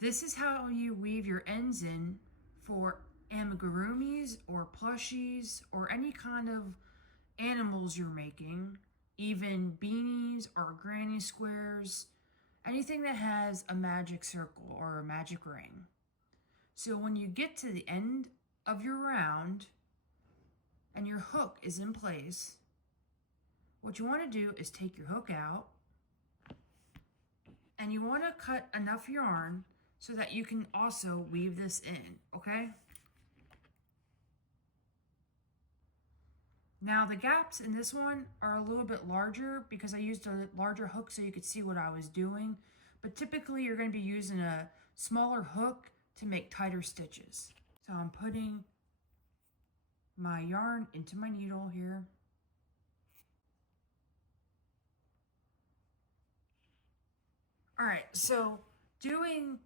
This is how you weave your ends in for amigurumis or plushies or any kind of animals you're making, even beanies or granny squares, anything that has a magic circle or a magic ring. So when you get to the end of your round and your hook is in place, what you want to do is take your hook out and you want to cut enough yarn so that you can also weave this in, okay? Now the gaps in this one are a little bit larger because I used a larger hook so you could see what I was doing. But typically you're going to be using a smaller hook to make tighter stitches. So I'm putting my yarn into my needle here. All right, so doing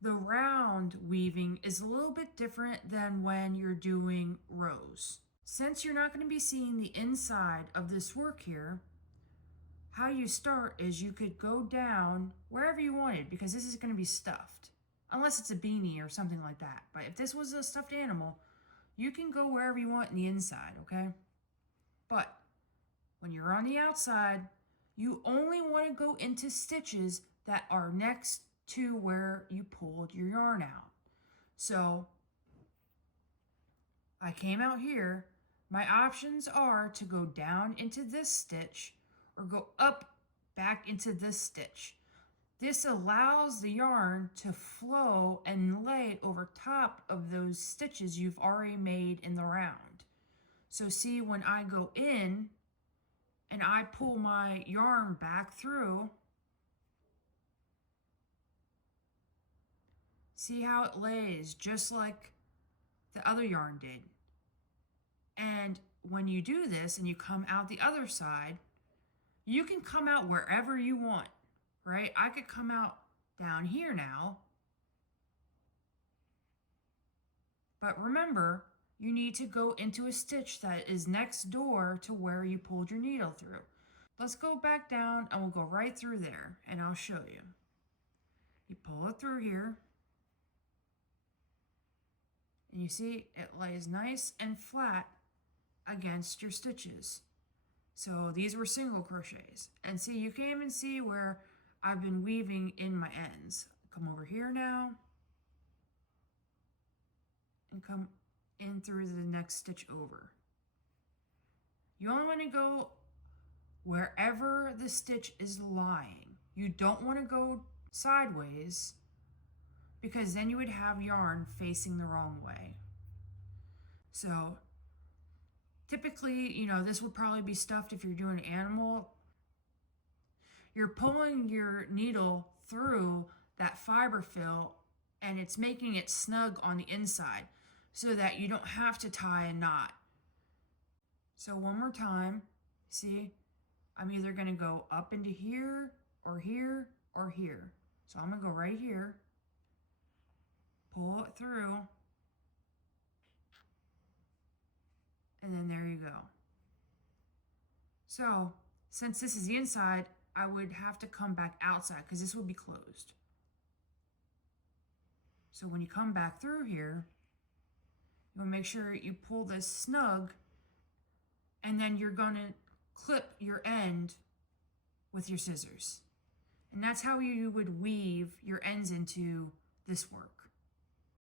the round weaving is a little bit different than when you're doing rows. Since you're not going to be seeing the inside of this work here, how you start is you could go down wherever you wanted because this is going to be stuffed. Unless it's a beanie or something like that. But if this was a stuffed animal, you can go wherever you want in the inside, okay? But when you're on the outside, you only want to go into stitches that are next to where you pulled your yarn out. So I came out here. My options are to go down into this stitch or go up back into this stitch. This allows the yarn to flow and lay over top of those stitches you've already made in the round. So see, when I go in and I pull my yarn back through, see how it lays just like the other yarn did. And when you do this and you come out the other side, you can come out wherever you want, right? I could come out down here now. But remember, you need to go into a stitch that is next door to where you pulled your needle through. Let's go back down and we'll go right through there and I'll show you. You pull it through here. And you see it lays nice and flat against your stitches. So these were single crochets. And see, you can even see where I've been weaving in my ends. Come over here now. And come in through the next stitch over. You only want to go wherever the stitch is lying. You don't want to go sideways because then you would have yarn facing the wrong way. So typically, you know, this would probably be stuffed if you're doing an animal. You're pulling your needle through that fiber fill and it's making it snug on the inside so that you don't have to tie a knot. So one more time, see, I'm either going to go up into here or here or here. So I'm going to go right here, pull it through, and then there you go. So since this is the inside, I would have to come back outside because this would be closed. So when you come back through here, you want to make sure you pull this snug, and then you're going to clip your end with your scissors. And that's how you would weave your ends into this work.